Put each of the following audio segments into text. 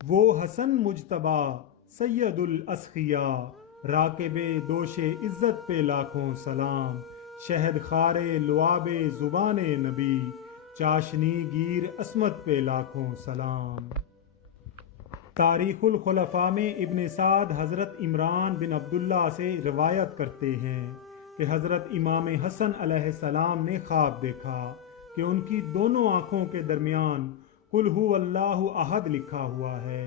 وہ حسن مجتبی سید الاسخیا، راکب دوش عزت پہ لاکھوں سلام، شہد خارے لعاب زبان نبی، چاشنی گیر عصمت پہ لاکھوں سلام۔ تاریخ الخلفاء میں ابن سعد حضرت عمران بن عبداللہ سے روایت کرتے ہیں کہ حضرت امام حسن علیہ السلام نے خواب دیکھا کہ ان کی دونوں آنکھوں کے درمیان قل ہو اللہ احد لکھا ہوا ہے۔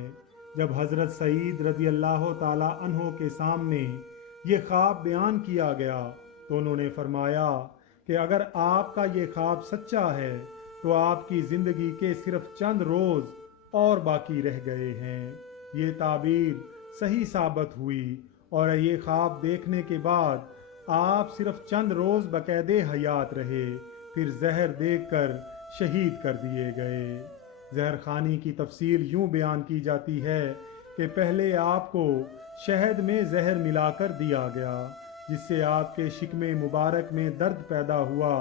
جب حضرت سعید رضی اللہ تعالی عنہ کے سامنے یہ خواب بیان کیا گیا تو انہوں نے فرمایا کہ اگر آپ کا یہ خواب سچا ہے تو آپ کی زندگی کے صرف چند روز اور باقی رہ گئے ہیں۔ یہ تعبیر صحیح ثابت ہوئی اور یہ خواب دیکھنے کے بعد آپ صرف چند روز بقید حیات رہے، پھر زہر دیکھ کر شہید کر دیے گئے۔ زہر خانی کی تفصیل یوں بیان کی جاتی ہے کہ پہلے آپ کو شہد میں زہر ملا کر دیا گیا، جس سے آپ کے شکم مبارک میں درد پیدا ہوا۔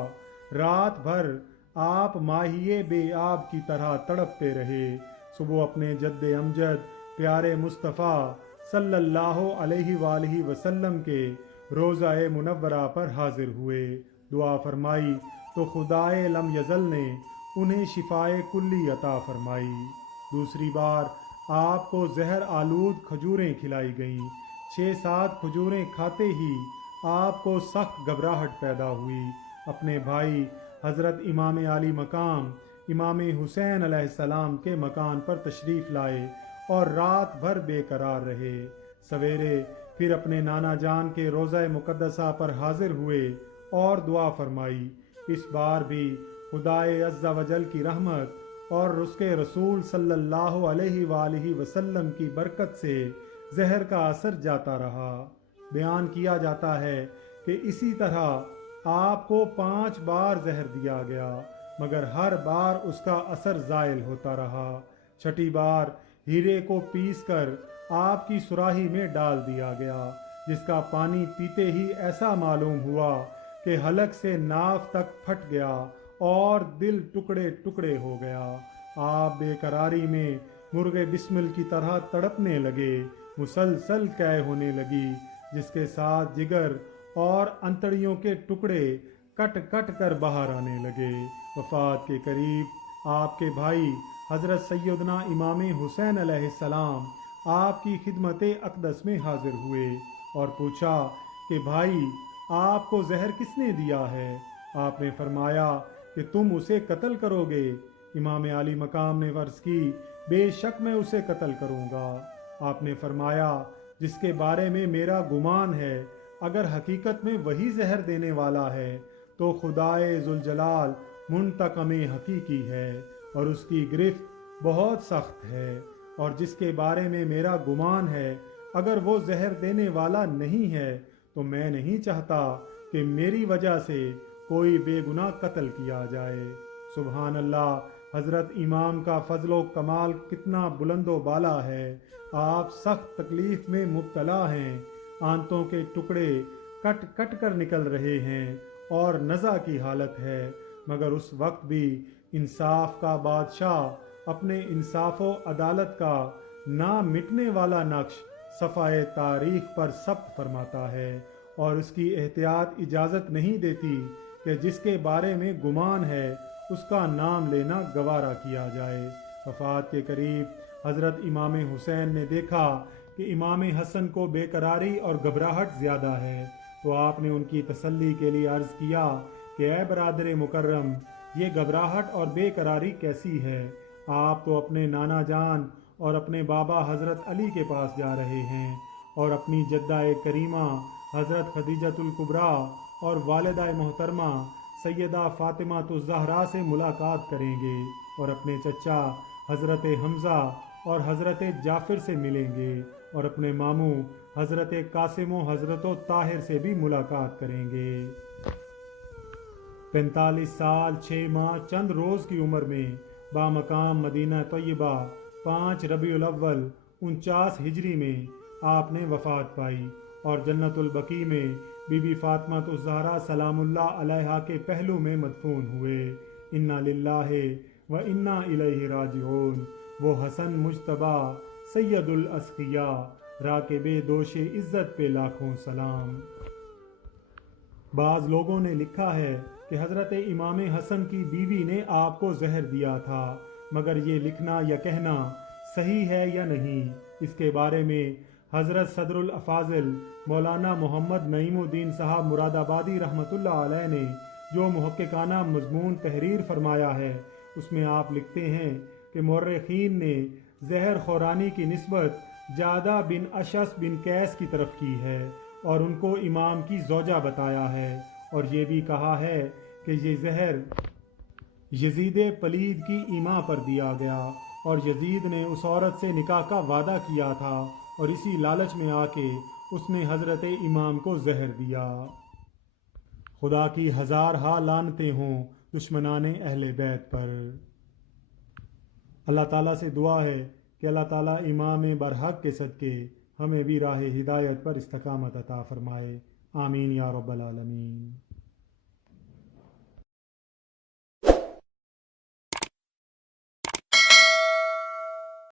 رات بھر آپ ماہیے بے آب کی طرح تڑپتے رہے۔ صبح اپنے جد امجد پیارے مصطفیٰ صلی اللہ علیہ وآلہ وسلم کے روضہ منورہ پر حاضر ہوئے، دعا فرمائی تو خدائے لم یزل نے انہیں شفائے کلی عطا فرمائی۔ دوسری بار آپ کو زہر آلود کھجوریں کھلائی گئیں۔ 6-7 کھجوریں کھاتے ہی آپ کو سخت گھبراہٹ پیدا ہوئی۔ اپنے بھائی حضرت امام عالی مقام امام حسین علیہ السلام کے مکان پر تشریف لائے اور رات بھر بے قرار رہے۔ سویرے پھر اپنے نانا جان کے روضہ مقدسہ پر حاضر ہوئے اور دعا فرمائی۔ اس بار بھی خدائے عز و جل کی رحمت اور اس کے رسول صلی اللہ علیہ وآلہ وسلم کی برکت سے زہر کا اثر جاتا رہا۔ بیان کیا جاتا ہے کہ اسی طرح آپ کو 5 بار زہر دیا گیا، مگر ہر بار اس کا اثر زائل ہوتا رہا۔ چھٹی بار ہیرے کو پیس کر آپ کی سراہی میں ڈال دیا گیا، جس کا پانی پیتے ہی ایسا معلوم ہوا کہ حلق سے ناف تک پھٹ گیا اور دل ٹکڑے ٹکڑے ہو گیا۔ آپ بے قراری میں مرغ بسمل کی طرح تڑپنے لگے، مسلسل قے ہونے لگی، جس کے ساتھ جگر اور انتڑیوں کے ٹکڑے کٹ کٹ کر باہر آنے لگے۔ وفات کے قریب آپ کے بھائی حضرت سیدنا امام حسین علیہ السلام آپ کی خدمت اقدس میں حاضر ہوئے اور پوچھا کہ بھائی آپ کو زہر کس نے دیا ہے؟ آپ نے فرمایا کہ تم اسے قتل کرو گے۔ امام عالی مقام نے عرض کی بے شک میں اسے قتل کروں گا۔ آپ نے فرمایا جس کے بارے میں میرا گمان ہے اگر حقیقت میں وہی زہر دینے والا ہے تو خدائے ذوالجلال منتقم حقیقی ہے اور اس کی گرفت بہت سخت ہے، اور جس کے بارے میں میرا گمان ہے اگر وہ زہر دینے والا نہیں ہے تو میں نہیں چاہتا کہ میری وجہ سے کوئی بے گناہ قتل کیا جائے۔ سبحان اللہ، حضرت امام کا فضل و کمال کتنا بلند و بالا ہے۔ آپ سخت تکلیف میں مبتلا ہیں، آنتوں کے ٹکڑے کٹ کٹ کر نکل رہے ہیں اور نزع کی حالت ہے، مگر اس وقت بھی انصاف کا بادشاہ اپنے انصاف و عدالت کا نہ مٹنے والا نقش صفحۂ تاریخ پر ثبت فرماتا ہے، اور اس کی احتیاط اجازت نہیں دیتی کہ جس کے بارے میں گمان ہے اس کا نام لینا گوارا کیا جائے۔ وفات کے قریب حضرت امام حسین نے دیکھا کہ امام حسن کو بے قراری اور گھبراہٹ زیادہ ہے، تو آپ نے ان کی تسلی کے لیے عرض کیا کہ اے برادر مکرم، یہ گھبراہٹ اور بے قراری کیسی ہے؟ آپ تو اپنے نانا جان اور اپنے بابا حضرت علی کے پاس جا رہے ہیں اور اپنی جدہ کریمہ حضرت خدیجۃ الکبریٰ اور والدہ محترمہ سیدہ فاطمہ الزہرا سے ملاقات کریں گے، اور اپنے چچا حضرت حمزہ اور حضرت جعفر سے ملیں گے، اور اپنے ماموں حضرت قاسم و حضرت طاہر سے بھی ملاقات کریں گے۔ 45 سال 6 ماہ چند روز کی عمر میں بامقام مدینہ طیبہ 5 ربیع الاول 49 ہجری میں آپ نے وفات پائی اور جنت البقیع میں بی بی فاطمہ الزہرا سلام اللہ علیہا کے پہلو میں مدفون ہوئے۔ انا للہ و انا الیہ راجعون۔ وہ حسن مجتبیٰ سید الاسقیاء، راکب دوش عزت پہ لاکھوں سلام۔ بعض لوگوں نے لکھا ہے کہ حضرت امام حسن کی بیوی نے آپ کو زہر دیا تھا، مگر یہ لکھنا یا کہنا صحیح ہے یا نہیں، اس کے بارے میں حضرت صدر الافاضل مولانا محمد نعیم الدین صاحب مراد آبادی رحمۃ اللہ علیہ نے جو محققانہ مضمون تحریر فرمایا ہے، اس میں آپ لکھتے ہیں کہ مورخین نے زہر خورانی کی نسبت جادہ بن اشعث بن قیس کی طرف کی ہے اور ان کو امام کی زوجہ بتایا ہے، اور یہ بھی کہا ہے کہ یہ زہر یزید پلید کی ایما پر دیا گیا، اور یزید نے اس عورت سے نکاح کا وعدہ کیا تھا، اور اسی لالچ میں آ کے اس نے حضرت امام کو زہر دیا۔ خدا کی ہزارہا لعنتیں ہوں دشمنان اہل بیت پر۔ اللہ تعالیٰ سے دعا ہے کہ اللہ تعالیٰ امام برحق کے صدقے ہمیں بھی راہ ہدایت پر استقامت عطا فرمائے، آمین یا رب العالمین۔